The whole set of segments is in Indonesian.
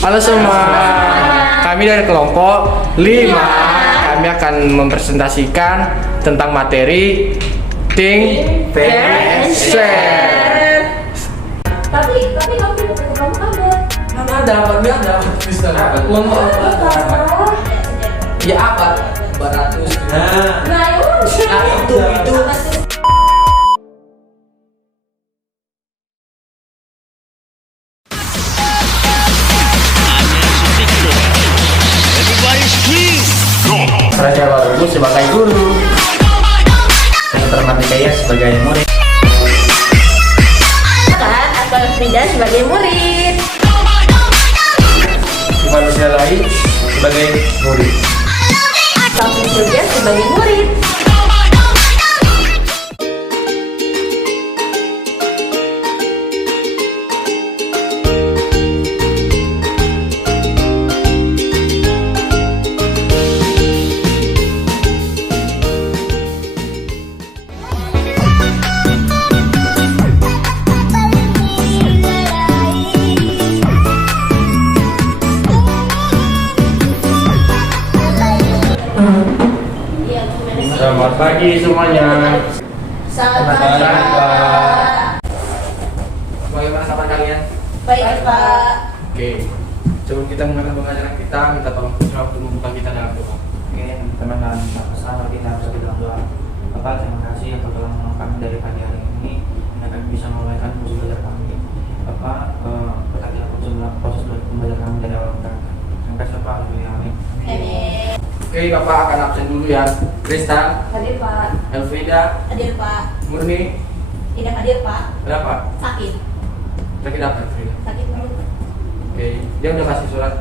Halo semua, kami dari kelompok 5. Kami akan mempresentasikan tentang materi Think, Pair, Share. Tapi kamu ada. Ada, bisa dapat uang ya apa? 200. Nah, itu. Raja Warugu sebagai guru, Permati Kaya sebagai murid. kan Akbar Frida sebagai murid. Manusia lain sebagai murid. Taufik Surya sebagai murid. Selamat pagi semuanya. Selamat pagi, Pak. Bagaimana kabar kalian? Baik, Pak. Oke, sebelum kita mengadakan pembelajaran kita, minta tolong Pusra untuk membuka kita dalam doa. Oke, teman-teman, bersama kita harus dalam doa. Bapak, terima kasih yang telah menolong kami dari pagi hari ini, dan kami bisa memulaikan proses belajar kami. Bapak, berkati proses belajar kami dari awal mereka. Terima kasih Bapak, amin. Amin. Oke, Bapak akan absen dulu ya. Krista, Hadir, Pak. Elfrida, Hadir, Pak. Murni, Tidak hadir, Pak. berapa? Sakit. Sakit apa, Elfrida? Sakit perut. Oke, dia udah kasih surat.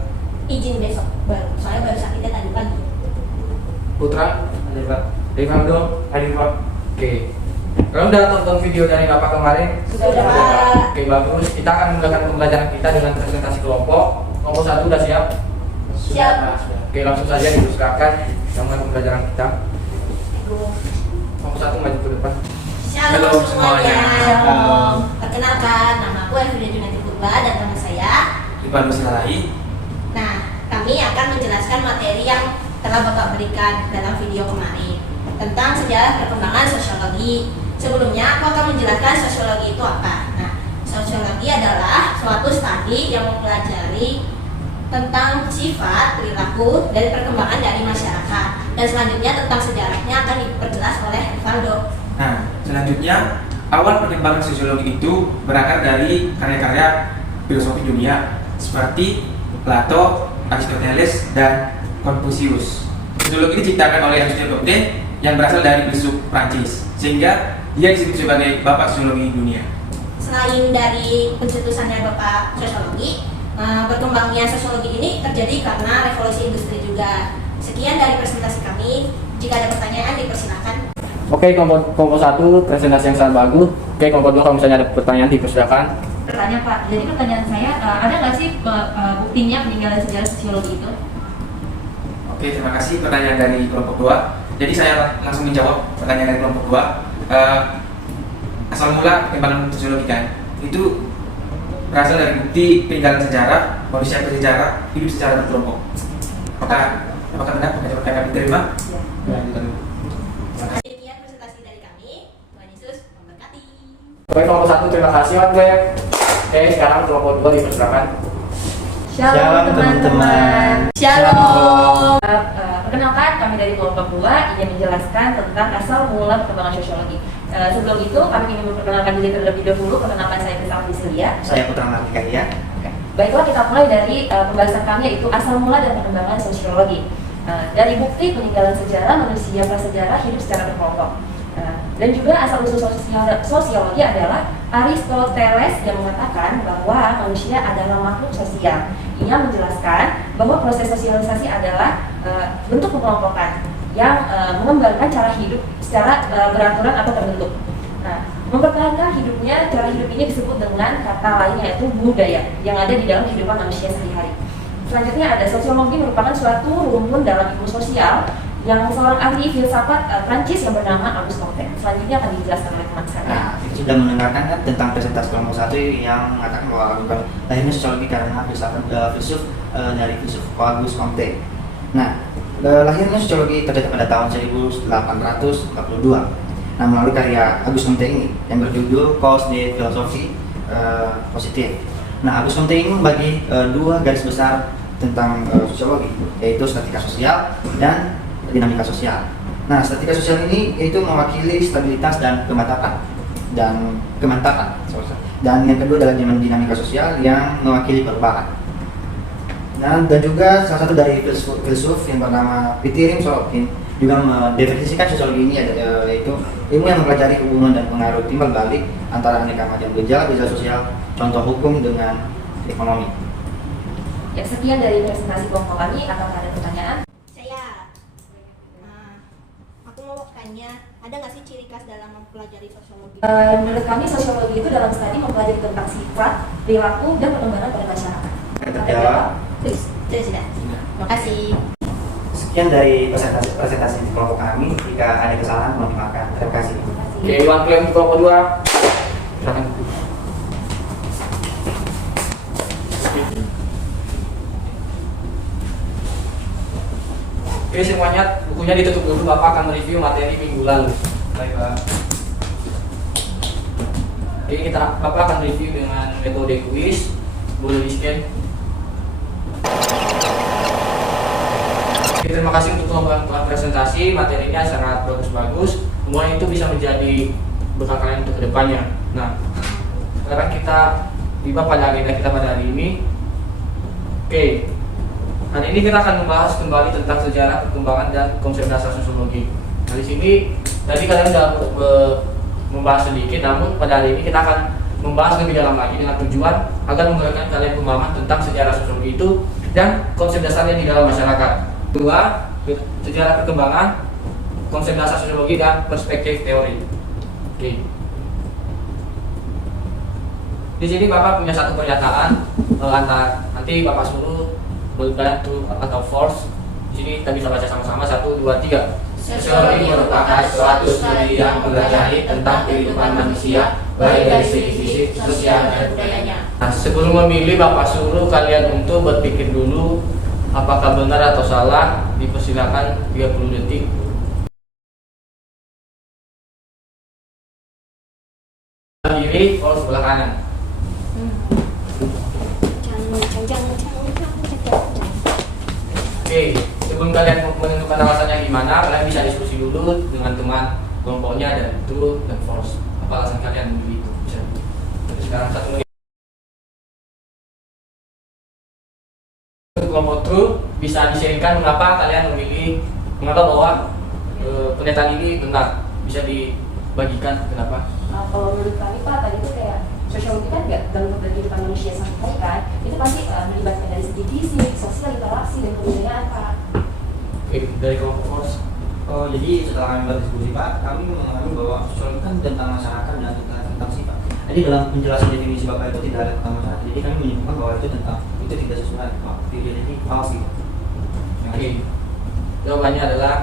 Izin besok baru. Soalnya baru sakitnya tadi pagi. Putra, Hadir Pak. Rivaldo, Hadir Pak. oke. Kalau udah tonton video dari Bapak kemarin, Sudah, Pak. oke bagus. Kita akan menggunakan pembelajaran kita dengan presentasi kelompok. Kelompok 1 udah siap? Siap. Oke, langsung saja dipersilakan dengan pembelajaran kita. Kelompok 1 maju ke depan. Shalom Halo semuanya. semuanya. Shalom. Perkenalkan, nama aku Elvira Junati Purba dan teman saya. Rivaldo Silalahi. Nah, kami akan menjelaskan materi yang telah Bapak berikan dalam video kemarin tentang sejarah perkembangan sosiologi. Sebelumnya, aku akan menjelaskan sosiologi itu apa. Nah, sosiologi adalah suatu studi yang mempelajari tentang sifat, perilaku, dan perkembangan dari masyarakat. Dan selanjutnya tentang sejarahnya akan diperjelas oleh Rivaldo. Nah, selanjutnya awal perkembangan sosiologi itu berakar dari karya-karya filosofi dunia seperti Plato, Aristoteles, dan Confucius. Sosiologi diciptakan oleh Auguste Comte yang berasal dari filsuf Prancis, sehingga dia disebut sebagai bapak sosiologi dunia. Selain dari pencetusannya Bapak sosiologi, berkembangnya sosiologi ini terjadi karena revolusi industri juga. Sekian dari presentasi kami. Jika ada pertanyaan, dipersilakan. Oke, kelompok 1 presentasi yang sangat bagus. Oke, kelompok 2 kalau misalnya ada pertanyaan dipersilakan. Pertanyaan Pak, jadi pertanyaan saya, ada nggak sih buktinya peninggalan sejarah sosiologi itu? Oke, terima kasih pertanyaan dari kelompok 2. Jadi saya langsung menjawab pertanyaan dari kelompok 2. Asal mula perkembangan sosiologi kan, itu berasal dari bukti peninggalan sejarah, manusia bersejarah, hidup secara berkelompok. Apakah benar? Apakah kami diterima? Ya, diterima. Sekian presentasi dari kami. Tuhan Yesus memberkati. Oke, kelompok 1 terima kasih Mas Beb. Oke, sekarang kelompok 2 dipersilakan. Shalom, teman-teman. Shalom. Perkenalkan, kami dari kelompok 2 ingin menjelaskan tentang asal mula perkembangan sosiologi. Sebelum itu, kami ingin memperkenalkan diri terlebih dahulu. Perkenalkan saya Krista Priscilia. Saya Putra Marti Kaya. Baiklah, kita mulai dari pembahasan kami, yaitu asal mula dan perkembangan sosiologi. Dari bukti peninggalan sejarah manusia prasejarah hidup secara berkelompok. Dan juga asal usul sosiologi adalah Aristoteles yang mengatakan bahwa manusia adalah makhluk sosial. Ia menjelaskan bahwa proses sosialisasi adalah bentuk pengelompokan yang mengembangkan cara hidup secara beraturan atau terbentuk. Nah, mempertahankan hidupnya, cara hidup ini disebut dengan kata lain yaitu budaya yang ada di dalam kehidupan manusia sehari-hari. Selanjutnya ada sosiologi merupakan suatu rumpun dalam ilmu sosial yang seorang ahli filsafat Prancis yang bernama Auguste Comte. Selanjutnya akan dijelaskan oleh teman saya. Nah, kita sudah mendengarkan kan tentang presentasi kelompok 1 yang mengatakan bahwa lahirnya sosiologi karena filsuf dari filsuf Auguste Comte. Nah, lahirnya sosiologi terjadi pada tahun 1842. Nah, melalui karya Auguste Comte ini yang berjudul Cause de Philosophie Positive. Nah, Auguste Comte ini membagi dua garis besar tentang sosiologi, yaitu statika sosial dan dinamika sosial. Nah, statika sosial ini yaitu mewakili stabilitas dan kemantapan. Dan yang kedua adalah dinamika sosial yang mewakili perubahan. Dan juga salah satu dari filsuf yang bernama Pietirim Sorokin juga mendefinisikan sosiologi ini yaitu ilmu yang mempelajari hubungan dan pengaruh timbal balik antara aneka macam gejala sosial, contoh hukum dengan ekonomi. Ya, sekian dari presentasi kelompok kami. Apakah ada pertanyaan? Saya, aku mau bertanya, ada nggak sih ciri khas dalam mempelajari sosiologi? Menurut kami sosiologi itu dalam studi mempelajari tentang sifat, perilaku, dan perkembangan pada masyarakat. Terjawab. Tulis, sudah. Terima kasih. Sekian dari presentasi di kelompok kami. Jika ada kesalahan, mohon dimaafkan. Terima kasih. Oke, Iwan klaim kelompok 2. Silakan. Oke, semuanya bukunya ditutup dulu. Bapak akan mereview materi minggu lalu. Baik, Pak. Oke, Bapak akan review dengan metode kuis. Boleh di-scan. Oke, terima kasih untuk kelompok presentasi. Materinya sangat bagus-bagus. Semuanya itu bisa menjadi bekal kalian untuk kedepannya. Nah, sekarang kita tiba pada agenda kita pada hari ini. Oke, hari ini kita akan membahas kembali tentang sejarah, perkembangan, dan konsep dasar sosiologi. Nah, di sini tadi kalian sudah membahas sedikit, namun pada hari ini kita akan membahas lebih dalam lagi dengan tujuan agar memberikan kalian pemahaman tentang sejarah sosiologi itu dan konsep dasarnya di dalam masyarakat. Kedua, sejarah perkembangan, konsep dasar sosiologi, dan perspektif teori. Oke. Di sini Bapak punya satu pernyataan nanti Bapak suruh membantu atau force. Di sini kita bisa baca sama-sama 1, 2, 3. Sosiologi merupakan suatu studi yang mempelajari tentang kehidupan manusia baik dari segi fisik, sosial, dan budayanya. Nah, sebelum memilih Bapak suruh kalian untuk berpikir dulu apakah benar atau salah. Dipersilakan 30 detik. Kiri, force sebelah kanan. Oke, sebelum kalian menentukan alasannya gimana, kalian bisa diskusi dulu dengan teman kelompoknya dan itu dan force. Apa alasan kalian memilih itu? Bisa. Jadi sekarang 1 menit. Kelompok true bisa di-sharingkan mengapa kalian memilih, mengapa bahwa pernyataan ini benar. Bisa dibagikan kenapa? Kalau menurut kami Pak, tadi itu kayak sosiologi kan nggak dalam kehidupan manusia sampai kan, itu pasti melibatkan dari segi fisik, sosial, interaksi, dan kebudayaan Pak. Oke, dari kelompok force. Oh, jadi setelah kami berdiskusi Pak, kami memahami bahwa sosiologi kan tentang masyarakat dan tentang sifat. Jadi dalam penjelasan definisi Bapak itu tidak ada tentang masyarakat. Jadi kami menyebutkan bahwa itu tidak sesuai Pak. Jadi false gitu. Oke. Jawabannya adalah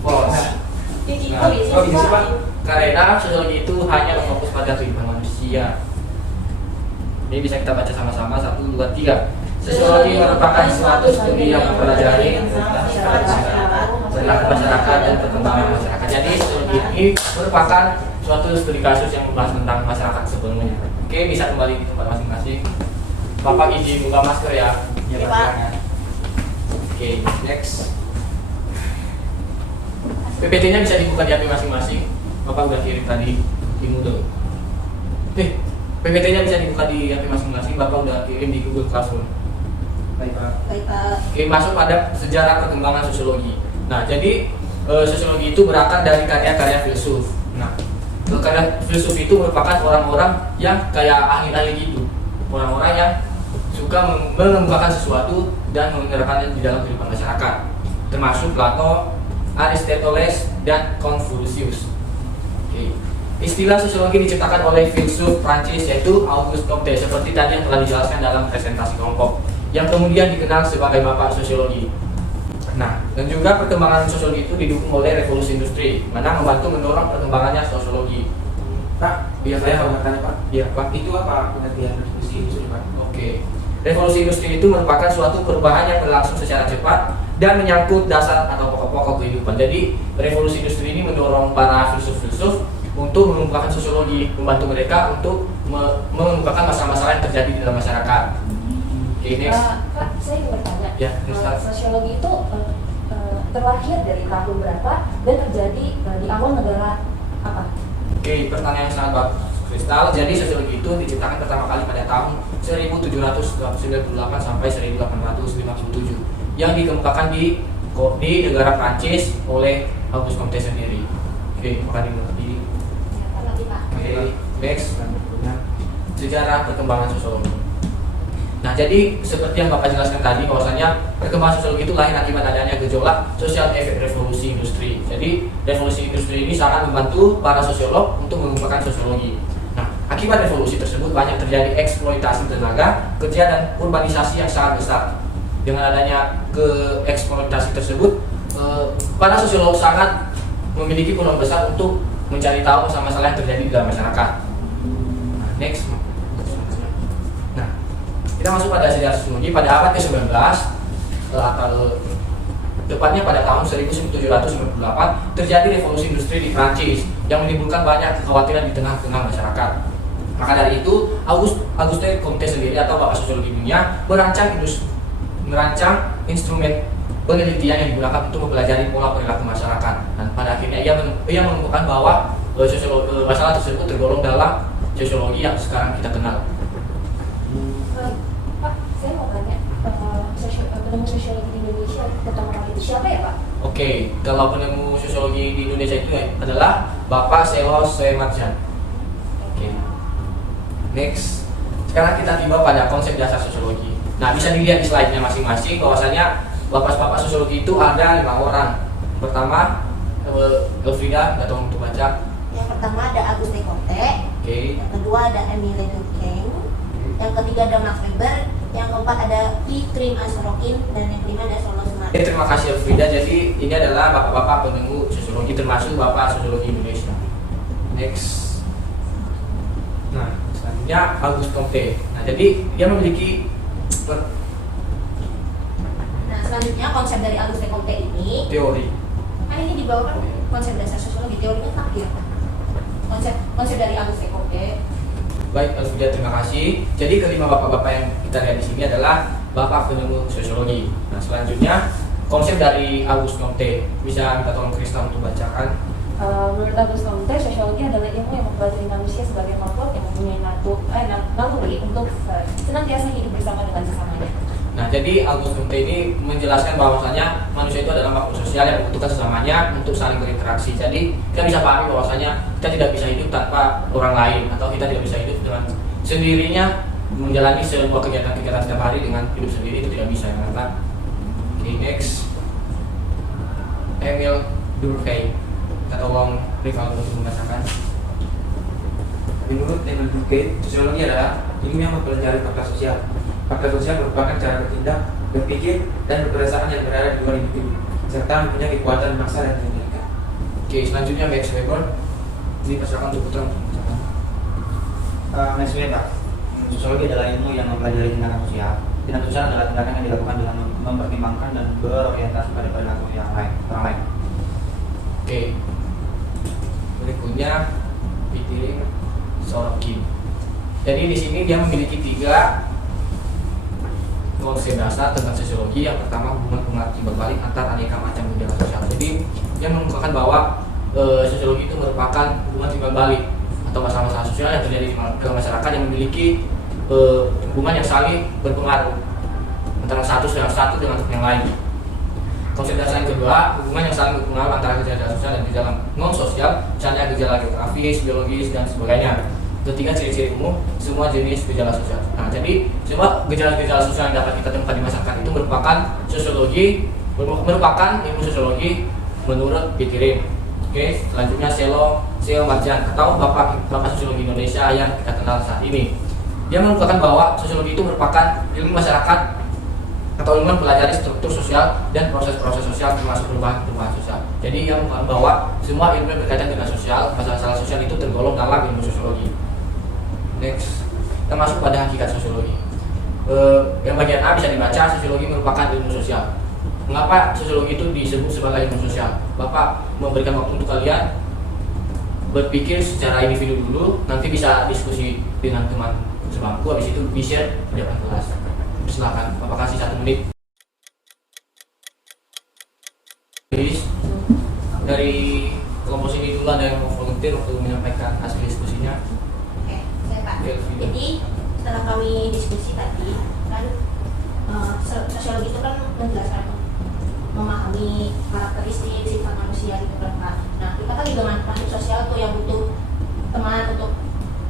false. Bisa Pak? Karena sosiologi itu hanya fokus pada kehidupan manusia. Ini bisa kita baca sama-sama 1, 2, 3. Sosiologi merupakan suatu studi yang mempelajari perilaku masyarakat dan perkembangan masyarakat. Jadi sosiologi ini merupakan suatu studi kasus yang membahas tentang masyarakat sebelumnya. Oke, bisa kembali di tempat masing-masing. Bapak izin buka masker ya. Iya, Pak. Oke, next. PPT-nya bisa dibuka di HP masing-masing. Bapak udah kirim tadi di Moodle. PPT-nya bisa dibuka di HP masing-masing. Bapak udah kirim di Google Classroom. Baik Pak. Baik Pak. Oke, masuk pada sejarah perkembangan sosiologi. Nah, jadi sosiologi itu berakar dari karya-karya filsuf. Nah, karya filsuf itu merupakan orang-orang yang kayak ahli-ahli gitu. Orang-orang yang suka mengemukakan sesuatu dan menerapkannya di dalam kehidupan masyarakat. Termasuk Plato, Aristoteles, dan Confucius. Oke. Istilah sosiologi diciptakan oleh filsuf Prancis yaitu Auguste Comte seperti tadi yang telah dijelaskan dalam presentasi kelompok, yang kemudian dikenal sebagai bapak sosiologi. Nah, dan juga perkembangan sosiologi itu didukung oleh revolusi industri, mana membantu mendorong perkembangannya sosiologi. Pak, Iya, saya Pak. mau bertanya Pak. Iya, Pak. Itu apa pengertian revolusi industri Pak? Oke. Revolusi industri itu merupakan suatu perubahan yang berlangsung secara cepat dan menyangkut dasar atau pokok-pokok kehidupan. Jadi, revolusi industri ini mendorong para filsuf-filsuf untuk mengembangkan sosiologi, membantu mereka untuk mengemukakan masalah-masalah yang terjadi di dalam masyarakat. Oke, next. Pak, saya ingin bertanya. Ya, Ustaz. Sosiologi itu terlahir dari tahun berapa dan terjadi di awal negara apa? Oke, pertanyaan yang sangat bagus, Kristal. Jadi sosiologi itu diciptakan pertama kali pada tahun 1798 sampai 1857 yang dikemukakan di negara Prancis oleh Auguste Comte sendiri. Oke, makanya di Siapa lagi Pak? Oke, next. Selanjutnya, sejarah perkembangan sosiologi. Nah, jadi seperti yang Bapak jelaskan tadi bahwasanya perkembangan sosiologi itu lahir akibat adanya gejolak sosial efek revolusi industri. Jadi, revolusi industri ini sangat membantu para sosiolog untuk mengembangkan sosiologi. Nah, akibat revolusi tersebut banyak terjadi eksploitasi tenaga kerja dan urbanisasi yang sangat besar. Dengan adanya eksploitasi tersebut, para sosiolog sangat memiliki peluang besar untuk mencari tahu masalah-masalah yang terjadi di dalam masyarakat. Nah, next. Nah, kita masuk pada sejarah sosiologi pada abad ke-19 atau tepatnya pada tahun 1798 terjadi revolusi industri di Prancis yang menimbulkan banyak kekhawatiran di tengah-tengah masyarakat. Maka dari itu, Auguste Comte sendiri atau Bapak Sosiologi Dunia merancang instrumen penelitian yang digunakan untuk mempelajari pola perilaku masyarakat. Dan pada akhirnya ia menemukan bahwa masalah tersebut tergolong dalam sosiologi yang sekarang kita kenal. Pak, saya mau tanya, penemu sosiologi di Indonesia pertama kali itu siapa ya Pak? Oke, kalau penemu sosiologi di Indonesia itu adalah Bapak Selos Marjan. Oke, next. Sekarang kita tiba pada konsep dasar sosiologi. Nah, bisa dilihat di slide-nya masing-masing bahwasanya bapak-bapak sosiologi itu ada 5 orang. Pertama, Elfrida, nggak tahu untuk baca. Yang pertama ada Auguste Comte, Oke, yang kedua ada Emile Durkheim, yang ketiga ada Max Weber, yang keempat ada Trim Sorokin, dan yang kelima ada Solos Marjan. terima kasih Elfrida. Jadi ini adalah bapak-bapak penemu sosiologi termasuk Bapak Sosiologi Indonesia. Next. Nah, selanjutnya Auguste Comte. Nah, jadi dia memiliki Nah, selanjutnya konsep dari Auguste Comte ini, teori. kan ini dibawakan konsep dasar sosiologi, teorinya takdir. Konsep dari Auguste Comte. Baik, Elfrida, terima kasih. Jadi kelima bapak-bapak yang kita lihat di sini adalah bapak penemu sosiologi. Nah, selanjutnya konsep dari Auguste Comte. Bisa minta tolong Kristal untuk bacakan. Menurut Auguste Comte, sosiologi adalah ilmu yang mempelajari manusia sebagai makhluk yang mempunyai naluri untuk senantiasa hidup bersama dengan sesamanya. Nah, jadi Auguste Comte ini menjelaskan bahwasanya manusia itu adalah makhluk sosial yang membutuhkan sesamanya untuk saling berinteraksi. Jadi kita bisa pahami bahwasanya kita tidak bisa hidup tanpa orang lain atau kita tidak bisa hidup dengan sendirinya menjalani sebuah kegiatan-kegiatan setiap hari dengan hidup sendiri, itu tidak bisa ya kan? Oke, next. Emile Durkheim. Kita tolong Rival untuk membacakan. Menurut Emile Durkheim, sosiologi adalah ilmu yang mempelajari fakta sosial. Fakta sosial merupakan cara bertindak, berpikir, dan berperasaan yang berada di luar individu, serta mempunyai kekuatan maksa dan kendalikan. Oke, selanjutnya Max Weber. Ini persilakan untuk Putra untuk membacakan. Max Weber, sosiologi adalah ilmu yang mempelajari tindakan sosial. Tindakan sosial adalah tindakan yang dilakukan dengan mempertimbangkan dan berorientasi pada perilaku orang lain. Oke. Berikutnya Pikirin Sorokin. Jadi di sini dia memiliki 3 konsep dasar tentang sosiologi. Yang pertama, hubungan pengertian berbalik antar aneka macam gejala sosial. Jadi dia mengungkapkan bahwa sosiologi itu merupakan hubungan timbal balik atau masalah-masalah sosial yang terjadi di masyarakat yang memiliki hubungan yang saling berpengaruh antara satu dengan yang lain. Konsep dasar yang kedua, hubungan yang saling berpengaruh antara gejala sosial dan gejala non sosial, misalnya gejala geografis, biologis, dan sebagainya. Ketiga, ciri-ciri umum semua jenis gejala sosial. Nah, jadi semua gejala-gejala sosial yang dapat kita temukan di masyarakat itu merupakan ilmu sosiologi menurut Pikirin. Oke, selanjutnya Selo Marjan atau Bapak Sosiologi Indonesia yang kita kenal saat ini. Dia mengungkapkan bahwa sosiologi itu merupakan ilmu masyarakat atau atau ilmu mempelajari struktur sosial dan proses-proses sosial termasuk perubahan sosial. Jadi yang bahwa semua ilmu yang berkaitan dengan sosial, masalah sosial itu tergolong dalam ilmu sosiologi. Next, termasuk pada hakikat sosiologi. Yang bagian A bisa dibaca, sosiologi merupakan ilmu sosial. Mengapa sosiologi itu disebut sebagai ilmu sosial? Bapak memberikan waktu untuk kalian berpikir secara individu dulu, nanti bisa diskusi dengan teman sebangku, habis itu di-share di depan kelas. Silakan, Bapak kasih 1 menit. Dari kelompok sini dulu ada yang mau volunteer untuk menyampaikan hasil diskusinya. Oke, saya Pak. Oke, Jadi setelah kami diskusi tadi kan sosiologi itu kan menjelaskan memahami karakteristik sifat manusia gitu kan Pak. Nah kita kan juga makhluk sosial tuh yang butuh teman untuk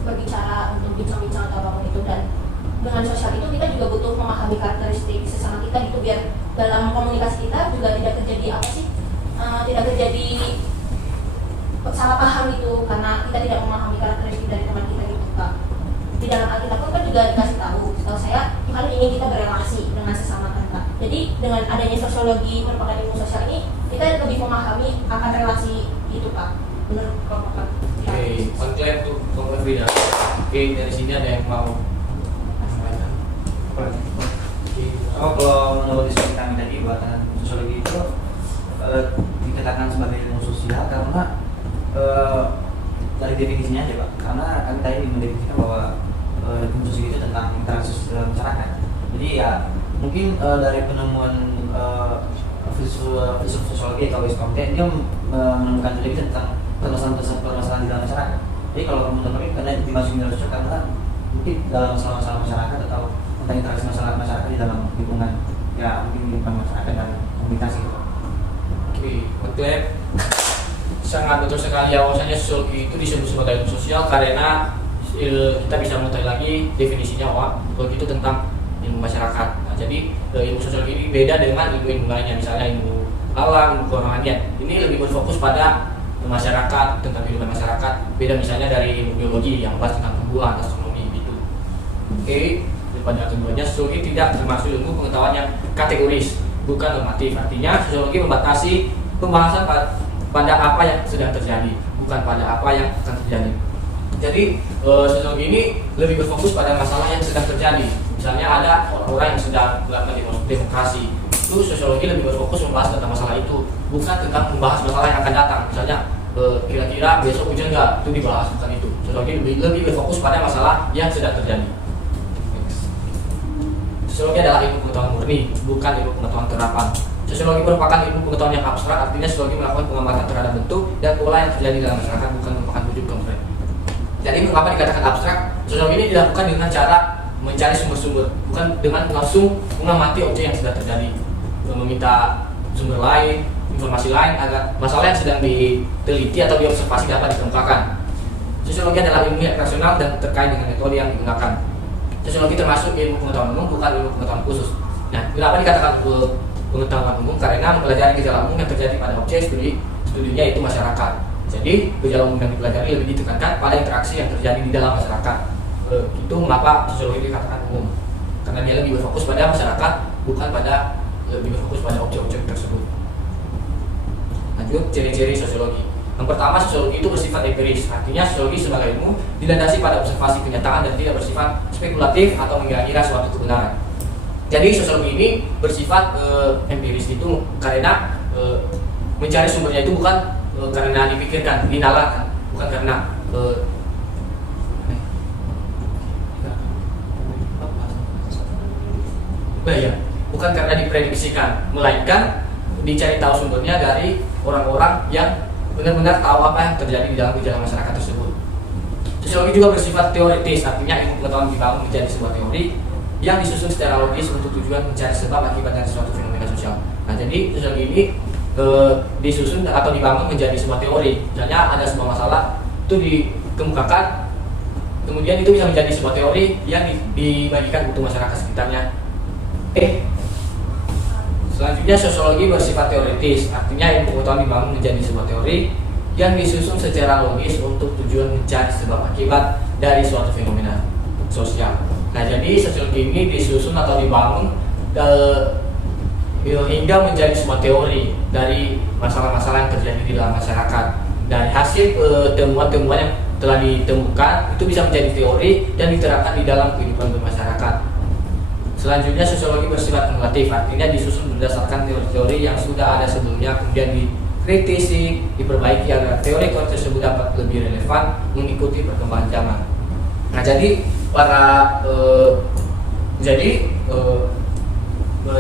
berbicara, untuk bincang-bincang atau apapun itu, dan dengan sosial itu kita juga butuh memahami karakteristik sesama kita gitu biar dalam komunikasi kita juga tidak terjadi tidak terjadi salah paham gitu karena kita tidak memahami karakteristik dari teman kita gitu Pak. Di dalam Alkitab pun kan juga dikasih tahu, setahu saya Tuhan ingin kita berelasi dengan sesama kan Pak. Jadi dengan adanya sosiologi merupakan ilmu sosial ini kita lebih memahami akan relasi itu Pak. Benar Pak. Oke, konten tuh kelompok beda. Oke, dari sini ada yang mau sampaikan. Kalau menurut diskusi kami tadi, bahwa sosiologi itu dikatakan sebagai ilmu sosial karena dari definisinya aja Pak. Karena kami tadi mendefinisikan bahwa ilmu sosiologi itu tentang interaksi sosial masyarakat. Jadi ya mungkin dari penemuan filsuf sosiologi atau Wisconsin dia menemukan sendiri tentang permasalahan di dalam masyarakat. Jadi kalau menurut kami karena dimasukin dalam sosial karena mungkin dalam masalah-masalah masyarakat atau tentang interaksi masyarakat di dalam lingkungan, ya mungkin lingkungan masyarakat dan komunitas gitu. Oke, konten sangat betul sekali ya, bahwasanya sosiologi itu disebut sebagai ilmu sosial karena kita bisa mengetahui lagi definisinya bahwa itu tentang ilmu masyarakat. Nah, jadi ilmu sosiologi ini beda dengan ilmu lainnya, misalnya ilmu alam, ilmu kerohanian. Ini lebih berfokus pada masyarakat, tentang kehidupan masyarakat. Beda misalnya dari ilmu biologi yang bahas tentang tumbuhan, astronomi gitu. Oke, daripada keduanya, sosiologi tidak termasuk ilmu pengetahuan yang kategoris, bukan normatif. Artinya sosiologi membatasi pembahasan pada apa yang sedang terjadi, bukan pada apa yang akan terjadi. Jadi sosiologi ini lebih berfokus pada masalah yang sedang terjadi. Misalnya ada orang-orang yang sedang melakukan demokrasi, itu sosiologi lebih berfokus membahas tentang masalah itu, bukan tentang membahas masalah yang akan datang. Misalnya kira-kira besok hujan nggak, itu dibahas, bukan itu. Sosiologi lebih berfokus pada masalah yang sedang terjadi. Sosiologi adalah ilmu pengetahuan murni, bukan ilmu pengetahuan terapan. Sosiologi merupakan ilmu pengetahuan yang abstrak, artinya sosiologi melakukan pengamatan terhadap bentuk dan pola yang terjadi dalam masyarakat, bukan merupakan wujud konkret. Jadi mengapa dikatakan abstrak? Sosiologi ini dilakukan dengan cara mencari sumber-sumber, bukan dengan langsung mengamati objek yang sudah terjadi, meminta sumber lain, informasi lain agar masalah yang sedang diteliti atau diobservasi dapat dikemukakan. Sosiologi adalah ilmu yang rasional dan terkait dengan metode yang digunakan. Sosiologi termasuk ilmu pengetahuan umum, bukan ilmu pengetahuan khusus. Nah, kenapa dikatakan pengetahuan umum? Karena mempelajari gejala umum yang terjadi pada objek studinya itu masyarakat. Jadi gejala umum yang dipelajari lebih ditekankan pada interaksi yang terjadi di dalam masyarakat. Itu mengapa sosiologi dikatakan umum, karena dia lebih berfokus pada masyarakat, bukan pada lebih berfokus pada objek-objek tersebut. Lanjut, ciri-ciri sosiologi. Yang pertama, sosiologi itu bersifat empiris, artinya sosiologi sebagai ilmu dilandasi pada observasi kenyataan dan tidak bersifat spekulatif atau mengira-ngira suatu kebenaran. Jadi sosiologi ini bersifat empiris itu karena mencari sumbernya itu bukan karena dipikirkan, dinalarkan, bukan karena bukan karena diprediksikan, melainkan dicari tahu sumbernya dari orang-orang yang benar-benar tahu apa yang terjadi di dalam gejala masyarakat tersebut. Sosiologi juga bersifat teoritis, artinya ilmu pengetahuan dibangun menjadi sebuah teori yang disusun secara logis untuk tujuan mencari sebab akibat dari suatu fenomena sosial. Nah, jadi sosiologi ini disusun atau dibangun menjadi sebuah teori. Misalnya ada sebuah masalah itu dikemukakan, kemudian itu bisa menjadi sebuah teori yang dibagikan untuk masyarakat sekitarnya. Selanjutnya, sosiologi bersifat teoritis, artinya ilmu pengetahuan dibangun menjadi sebuah teori yang disusun secara logis untuk tujuan mencari sebab akibat dari suatu fenomena sosial. Nah, jadi sosiologi ini disusun atau dibangun hingga menjadi sebuah teori dari masalah-masalah yang terjadi di dalam masyarakat. Dari hasil temuan-temuan yang telah ditemukan itu bisa menjadi teori dan diterapkan di dalam kehidupan bermasyarakat. Selanjutnya, sosiologi bersifat kumulatif, artinya disusun berdasarkan teori-teori yang sudah ada sebelumnya, kemudian dikritisi, diperbaiki agar teori tersebut dapat lebih relevan mengikuti perkembangan zaman. Nah, jadi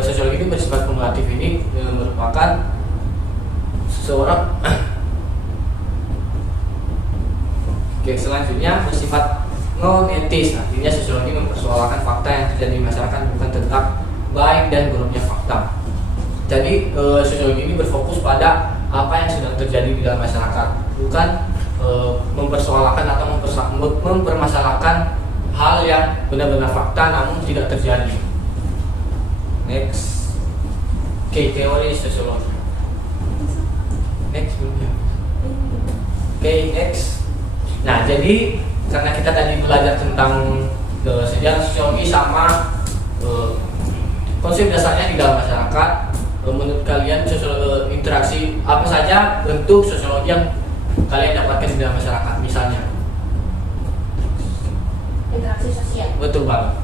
sosiologi itu bersifat kumulatif ini merupakan seseorang. Oke, selanjutnya bersifat non etis, artinya sosiologi mempersoalkan fakta yang terjadi di masyarakat, bukan tentang baik dan buruknya fakta. Jadi sosiologi ini berfokus pada apa yang sedang terjadi di dalam masyarakat, bukan mempersoalkan atau mempermasalahkan hal yang benar-benar fakta namun tidak terjadi. Next. Oke, teori sosiologi. Next. Oke, next. Nah, jadi karena kita tadi belajar tentang sejarah sosiologi sama konsep dasarnya di dalam masyarakat, menurut kalian interaksi apa saja bentuk sosiologi yang kalian dapatkan di dalam masyarakat? Misalnya Interaksi sosial. betul banget.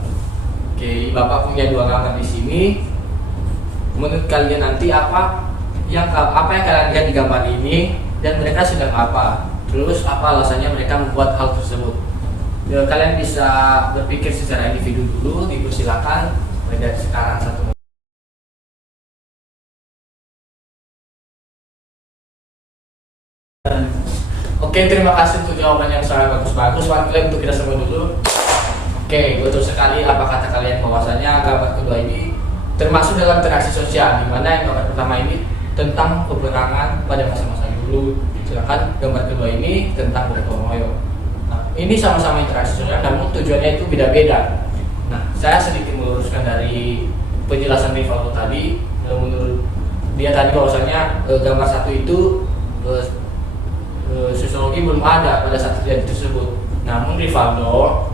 Oke, Bapak punya 2 gambar di sini. Menurut kalian nanti apa yang kalian lihat di gambar ini dan mereka sedang apa? Terus apa alasannya mereka membuat hal tersebut? Ya, kalian bisa berpikir secara individu dulu. Dipersilakan mulai dari sekarang 1 menit. Oke, terima kasih untuk jawaban yang sangat bagus-bagus. Waktunya untuk kita semua dulu. Oke, betul sekali apa kata kalian bahwasanya gambar kedua ini termasuk dalam interaksi sosial, di mana yang gambar pertama ini tentang peperangan pada masa-masa dulu. Sedangkan gambar kedua ini tentang gotong royong. Nah, ini sama-sama interaksi sosial, namun tujuannya itu beda-beda. Nah, saya sedikit meluruskan dari penjelasan Rivaldo tadi. Menurut dia tadi bahwasanya gambar 1 itu sosiologi belum ada pada saat terjadi tersebut. Namun Rivaldo,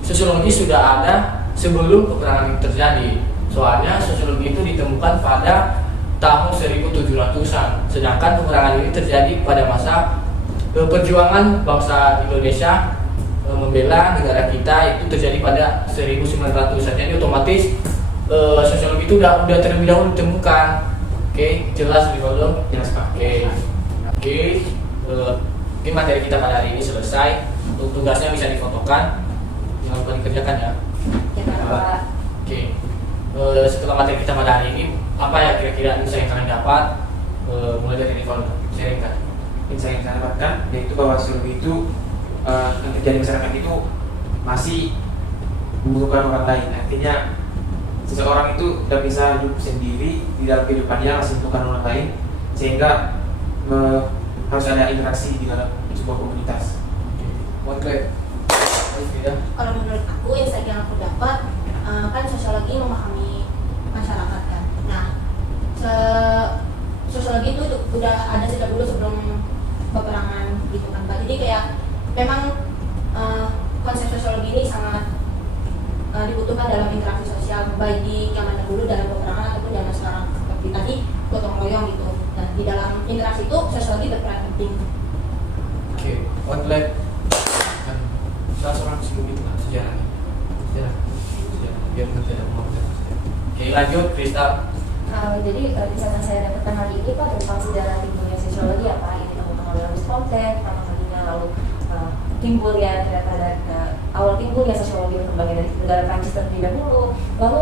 sosiologi sudah ada sebelum peperangan itu terjadi. Soalnya sosiologi itu ditemukan pada tahun 1700-an, sedangkan peperangan ini terjadi pada masa perjuangan bangsa Indonesia membela negara kita itu terjadi pada 1900-an. Jadi otomatis sosiologi itu udah terlebih dahulu ditemukan. Oke, jelas Rivaldo? Jelas, Pak. Oke, mungkin materi kita pada hari ini selesai. Untuk tugasnya bisa difotokan, jangan lupa dikerjakan ya. Ya, Pak. Oke, setelah materi kita pada hari ini, apa ya kira-kira insight yang kalian dapat? Mulai dari Rivaldo, sharingkan. Insight yang saya dapatkan yaitu bahwa sosiologi itu yang terjadi di masyarakat itu masih membutuhkan orang lain. Artinya seseorang itu tidak bisa hidup sendiri di dalam kehidupannya, masih membutuhkan orang lain, sehingga harus ada interaksi di dalam sebuah komunitas. Oke. Kalau menurut aku, insight yang aku dapat, kan sosiologi memahami masyarakat kan. Nah, sosiologi itu udah ada sejak dulu sebelum peperangan gitu kan Pak. Jadi kayak memang konsep sosiologi ini sangat dibutuhkan dalam interaksi sosial, baik di zaman dahulu dalam peperangan ataupun zaman sekarang seperti tadi gotong royong gitu. Dan di dalam interaksi itu sosiologi berperan penting. Oke, outlet kan salah seorang sebelum itu kan sejarah biar kita tidak mau. Oke, lanjut Kristal. Jadi insight yang saya dapatkan hari ini Pak tentang sejarah timbulnya sosiologi apa ini tentang Auguste Comte pertama kalinya, lalu timbulnya ternyata ada awal timbulnya sosiologi berkembangnya dari negara Prancis terlebih dahulu, lalu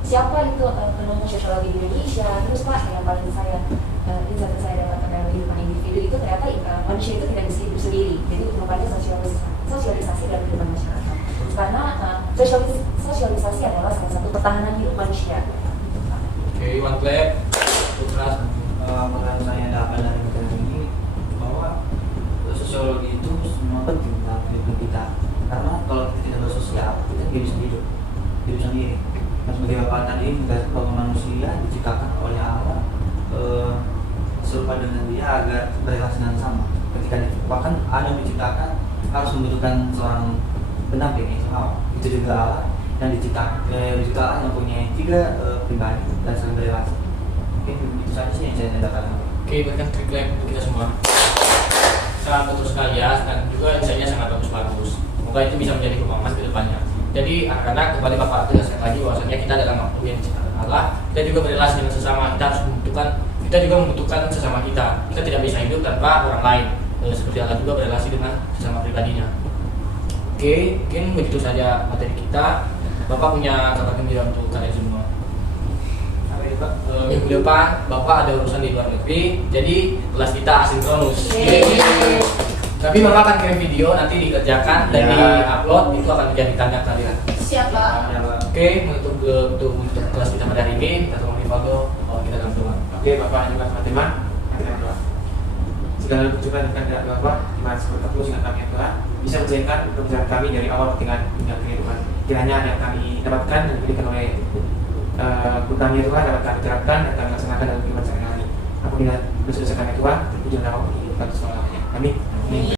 siapa itu penemu sosiologi di Indonesia, terus Pak yang paling saya insight yang saya dapatkan dalam kehidupan individu itu ternyata manusia itu tidak bisa hidup sendiri, jadi merupakan sosialisasi dalam kehidupan masyarakat karena sosialisasi adalah salah satu pertahanan hidup manusia. Oke, one clap. Putra. Menurut saya dapat dari materi ini bahwa sosiologi itu semua penting dalam kehidupan kita, karena kalau kita tidak bersosial kita tidak bisa hidup sendiri. Nah, sebagai Bapak tadi mengatakan bahwa manusia diciptakan oleh Allah serupa dengan dia agar berrelasi dengan sama. Ketika bahkan Adam diciptakan harus membutuhkan seorang pendamping, itu juga Allah yang diciptakan Allah yang punya 3 pribadi dan saling berrelasi. Oke, itu saja sih yang saya katakan. Oke, berikan feedback untuk kita semua. Sangat betul sekali ya, dan juga desainnya sangat bagus-bagus. Semoga itu bisa menjadi pemahaman ke depannya. Jadi anak-anak kembali Bapak tegaskan lagi bahwasanya kita adalah makhluk yang diciptakan Allah. Kita juga berrelasi dengan sesama. Kita juga membutuhkan sesama kita. Kita tidak bisa hidup tanpa orang lain. Seperti Allah juga berrelasi dengan sesama pribadinya. Oke, mungkin begitu saja materi kita. Bapak punya kabar gembira untuk kalian semua. Minggu depan Bapak ada urusan di luar negeri, jadi kelas kita asinkronus. Tapi Bapak akan kirim video, nanti dikerjakan dan di-upload, itu akan menjadi tanda kalian. Siapa? Oke, untuk kelas kita pada hari ini, kita tolong Pago, kita akan doa. Oke, Bapak juga teman-teman, kita berdoa. Segala kecukupan dan kehendak Bapak, iman seperti itu sehingga kami yang Tuhan bisa menjadikan pembicaraan kami dari awal hingga akhir Tuhan. Kiranya yang kami dapatkan dan diberikan oleh guru kami Tuhan dapat kami terapkan dan kami laksanakan dalam kehidupan sehari-hari. Apabila dosa-dosa kami Tuhan, terpuji nama kami, kita selamanya. Amin.